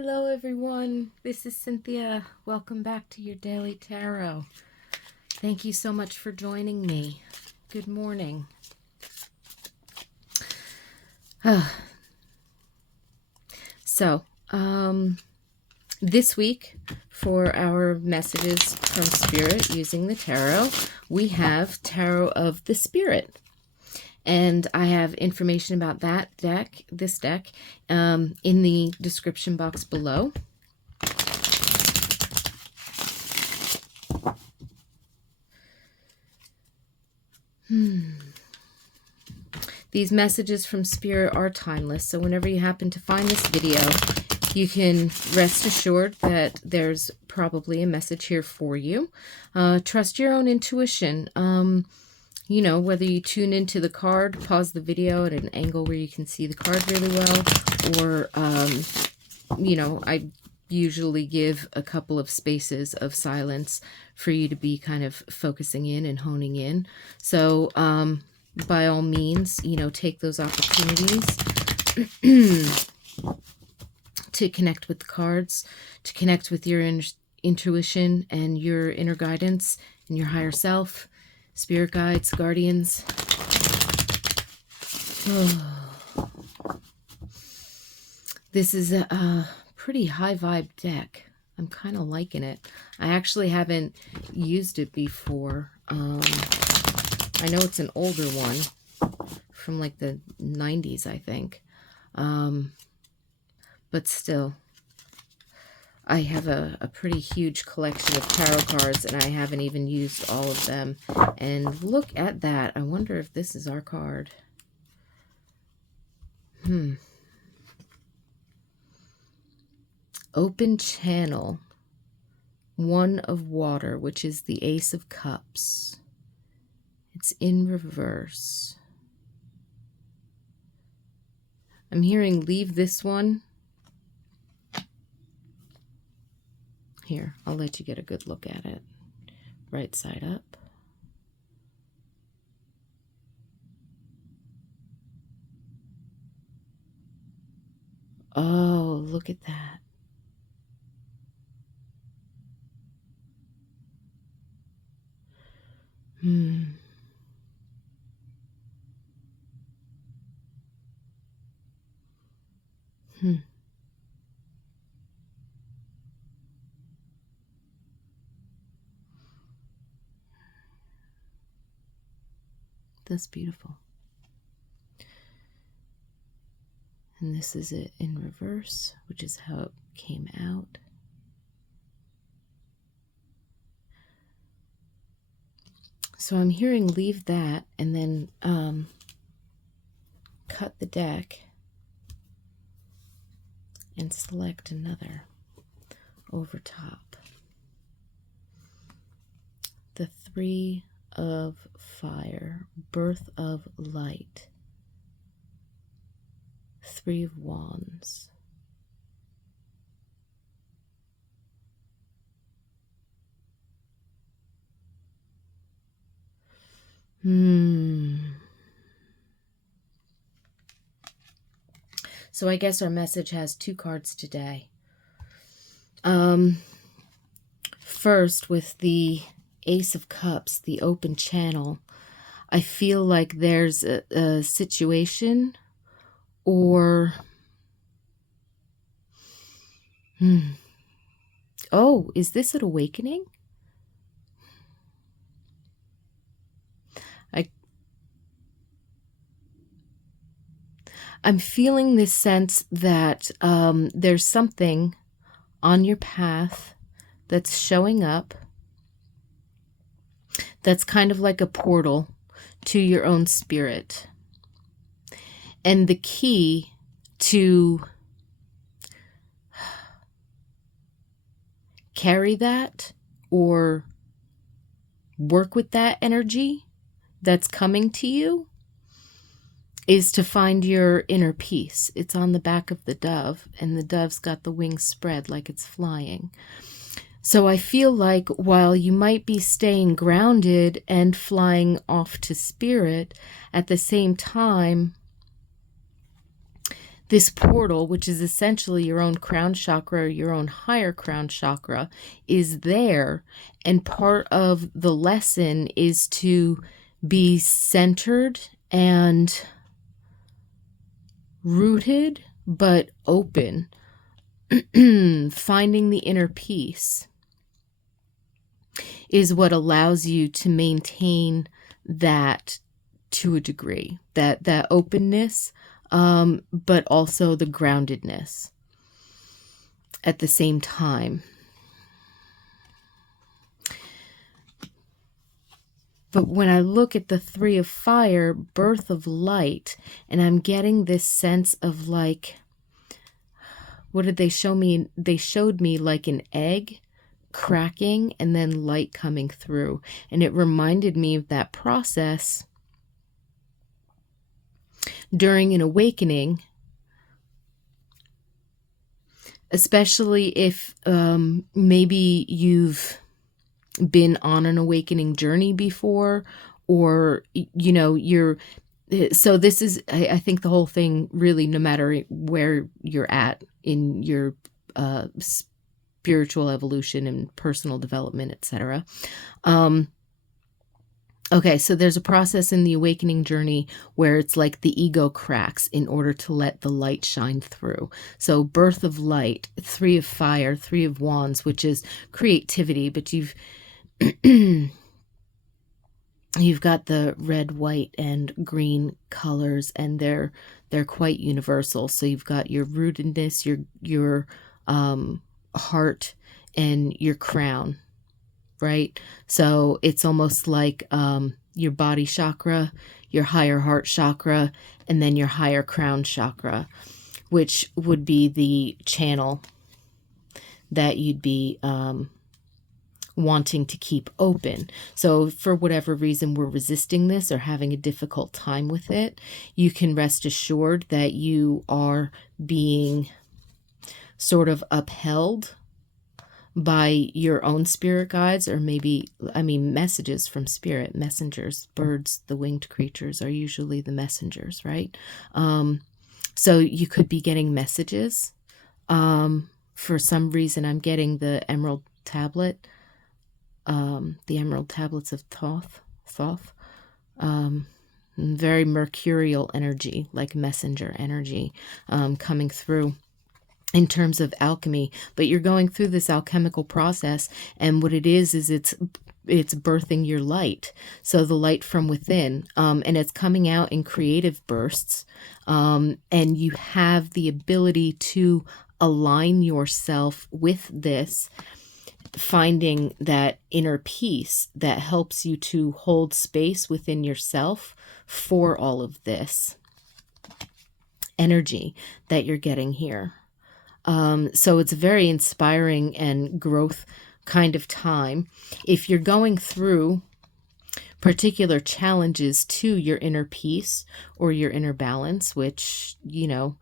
Hello everyone, this is Cynthia. Welcome back to your Daily Tarot. Thank you so much for joining me. Good morning. So, this week for our messages from Spirit using the tarot, we have Tarot of the Spirit. And I have information about that deck, this deck, in the description box below. These messages from Spirit are timeless, so whenever you happen to find this video, you can rest assured that there's probably a message here for you. Trust your own intuition. You know, whether you tune into the card, pause the video at an angle where you can see the card really well, or, you know, I usually give a couple of spaces of silence for you to be kind of focusing in and honing in. So, by all means, you know, take those opportunities to connect with the cards, to connect with your intuition and your inner guidance and your higher self. Spirit guides, guardians. Oh. This is a pretty high vibe deck. I'm kind of liking it. I actually haven't used it before. I know it's an older one from like the 90s, I think. But still. I have a pretty huge collection of tarot cards, and I haven't even used all of them. And look at that. I wonder if this is our card. Open Channel. One of Water, which is the Ace of Cups. It's in reverse. I'm hearing leave this one. Here, I'll let you get a good look at it. Right side up. Oh, look at that. That's beautiful. And this is it in reverse, which is how it came out. So I'm hearing leave that and then cut the deck and select another over top. The Three of Fire, Birth of Light. Three of Wands. So I guess our message has two cards today. First, with the Ace of Cups, the open channel, I feel like there's a situation or... Oh, is this an awakening? I'm feeling this sense that there's something on your path that's showing up that's kind of like a portal to your own spirit. And the key to carry that or work with that energy that's coming to you is to find your inner peace. It's on the back of the dove, and the dove's got the wings spread like it's flying. So I feel like while you might be staying grounded and flying off to spirit, at the same time, This portal, which is essentially your own crown chakra, or your own higher crown chakra, is there. And part of the lesson is to be centered and rooted, but open. Finding the inner peace is what allows you to maintain that to a degree, that openness, but also the groundedness at the same time. But when I look at the 3 of fire, birth of light, and I'm getting this sense of like, what did they show me? They showed me like an egg cracking and then light coming through. And it reminded me of that process during an awakening, especially if maybe you've been on an awakening journey before, or, you know, so this is, I think the whole thing really, no matter where you're at in your spiritual evolution and personal development, etc. Okay, so there's a process in the awakening journey where it's like the ego cracks in order to let the light shine through. So birth of light, 3 of fire, 3 of wands, which is creativity, but you've got the red, white, and green colors, and they're quite universal. So you've got your rootedness, your heart, and your crown, right? So it's almost like your body chakra, your higher heart chakra, and then your higher crown chakra, which would be the channel that you'd be wanting to keep open. So for whatever reason we're resisting this or having a difficult time with it, you can rest assured that you are being sort of upheld by your own spirit guides, or maybe, I mean, messages from spirit, messengers. Birds, the winged creatures, are usually the messengers, right? So you could be getting messages. For some reason, I'm getting the emerald tablet, the emerald tablets of Thoth. Very mercurial energy, like messenger energy, coming through in terms of alchemy. But you're going through this alchemical process, and what it is it's birthing your light. So the light from within, and it's coming out in creative bursts, and you have the ability to align yourself with this, finding that inner peace that helps you to hold space within yourself for all of this energy that you're getting here. So it's a very inspiring and growth kind of time. If you're going through particular challenges to your inner peace or your inner balance, which, you know,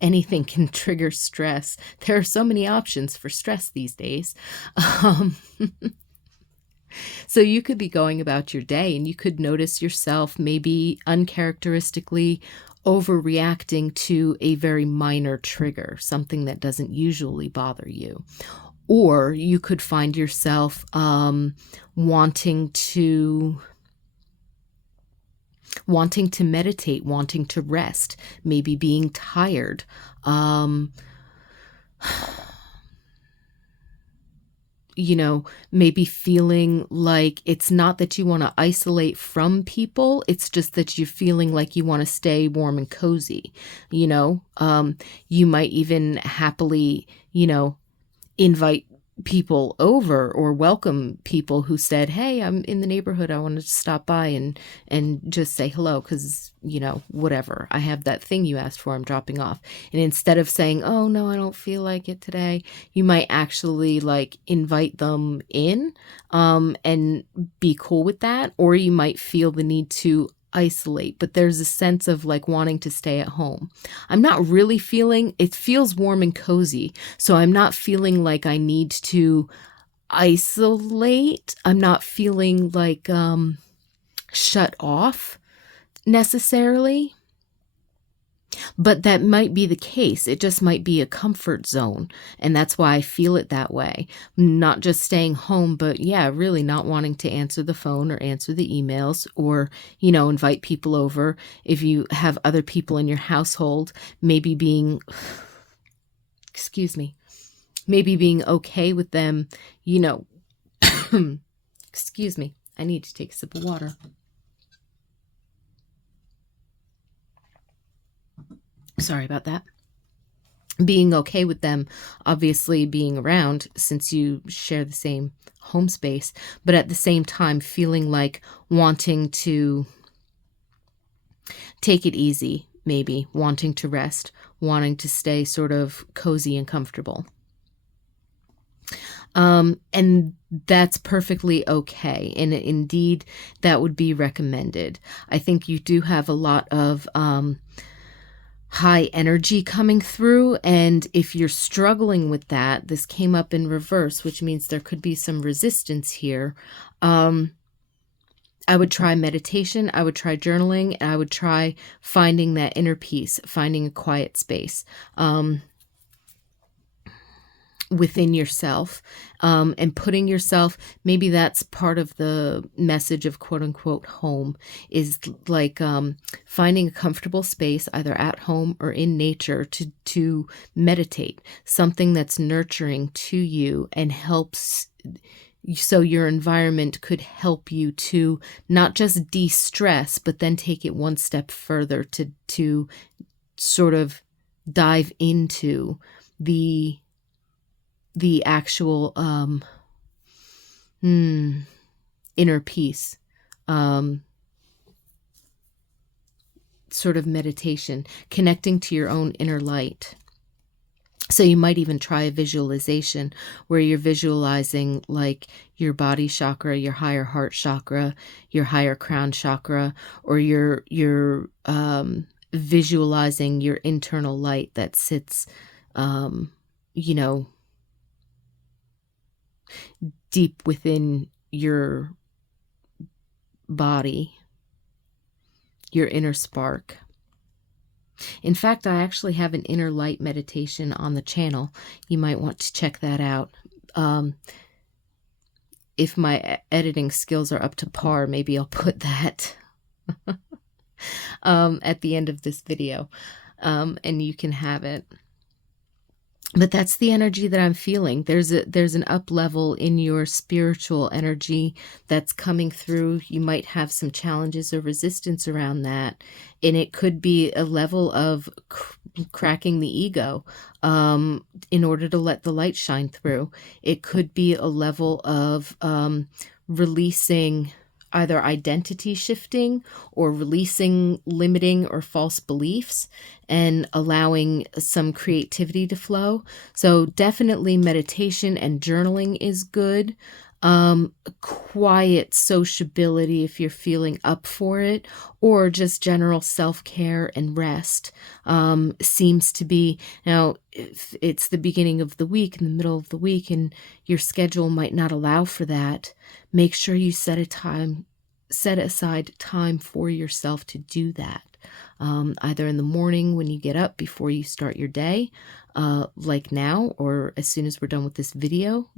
anything can trigger stress. There are so many options for stress these days. So you could be going about your day and you could notice yourself maybe uncharacteristically overreacting to a very minor trigger, something that doesn't usually bother you. Or you could find yourself wanting to meditate, wanting to rest, maybe being tired. You know, maybe feeling like it's not that you want to isolate from people, it's just that you're feeling like you want to stay warm and cozy. You know, you might even happily, you know, invite people over or welcome people who said, hey, I'm in the neighborhood, I wanted to stop by and just say hello because, you know, whatever, I have that thing you asked for, I'm dropping off. And instead of saying, oh no, I don't feel like it today, you might actually like invite them in and be cool with that. Or you might feel the need to isolate, but there's a sense of like wanting to stay at home. I'm not really feeling, it feels warm and cozy, so I'm not feeling like I need to isolate. I'm not feeling like shut off necessarily. But that might be the case. It just might be a comfort zone. And that's why I feel it that way. Not just staying home, but yeah, really not wanting to answer the phone or answer the emails or, invite people over. If you have other people in your household, maybe being, excuse me, maybe being okay with them, excuse me, I need to take a sip of water. Sorry about that. Being okay with them obviously being around since you share the same home space, but at the same time feeling like wanting to take it easy, maybe wanting to rest, wanting to stay sort of cozy and comfortable. And that's perfectly okay. And indeed, that would be recommended. I think you do have a lot of high energy coming through. And if you're struggling with that, this came up in reverse, which means there could be some resistance here. I would try meditation. I would try journaling. I would try finding that inner peace, finding a quiet space within yourself, and putting yourself, maybe that's part of the message of quote unquote home, is like finding a comfortable space either at home or in nature to meditate, something that's nurturing to you and helps, so your environment could help you to not just de-stress, but then take it one step further to sort of dive into the actual inner peace, sort of meditation, connecting to your own inner light. So you might even try a visualization where you're visualizing like your body chakra, your higher heart chakra, your higher crown chakra, or you're visualizing your internal light that sits, deep within your body, your inner spark. In fact, I actually have an inner light meditation on the channel. You might want to check that out. If my editing skills are up to par, maybe I'll put that at the end of this video, and you can have it. But that's the energy that I'm feeling. There's an up level in your spiritual energy that's coming through. You might have some challenges or resistance around that. And it could be a level of cracking the ego in order to let the light shine through. It could be a level of releasing either identity shifting or releasing limiting or false beliefs and allowing some creativity to flow. So definitely meditation and journaling is good. Quiet sociability if you're feeling up for it, or just general self-care and rest seems to be. Now, if it's the beginning of the week, in the middle of the week, and your schedule might not allow for that, make sure you set aside time for yourself to do that. Either in the morning when you get up before you start your day, like now, or as soon as we're done with this video.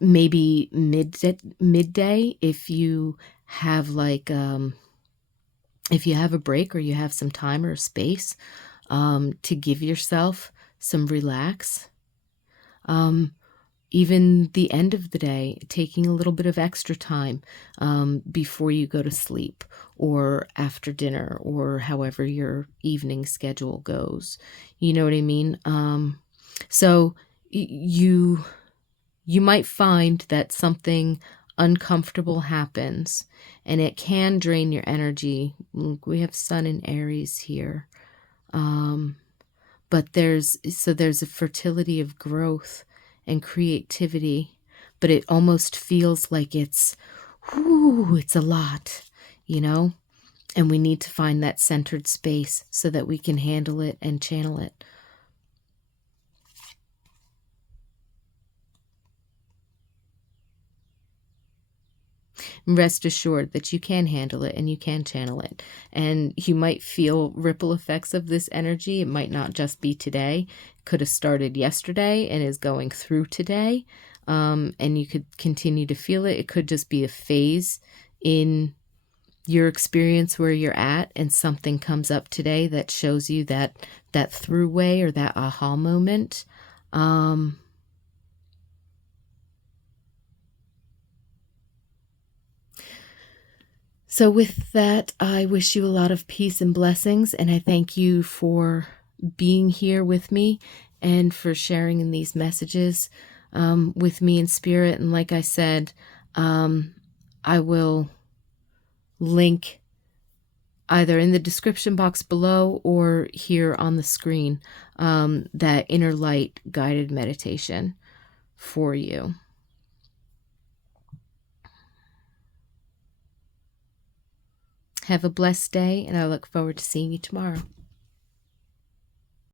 Maybe midday if you have if you have a break or you have some time or space, to give yourself some relax. Even the end of the day, taking a little bit of extra time before you go to sleep or after dinner or however your evening schedule goes. You know what I mean? So you might find that something uncomfortable happens and it can drain your energy. We have Sun in Aries here. But there's a fertility of growth and creativity, but it almost feels like it's a lot, and we need to find that centered space so that we can handle it and channel it. Rest assured that you can handle it and you can channel it. And you might feel ripple effects of this energy. It might not just be today. It could have started yesterday and is going through today. And you could continue to feel it. It could just be a phase in your experience where you're at, and something comes up today that shows you that throughway or that aha moment. So with that, I wish you a lot of peace and blessings, and I thank you for being here with me and for sharing in these messages with me in spirit. And like I said, I will link either in the description box below or here on the screen that inner light guided meditation for you. Have a blessed day, and I look forward to seeing you tomorrow.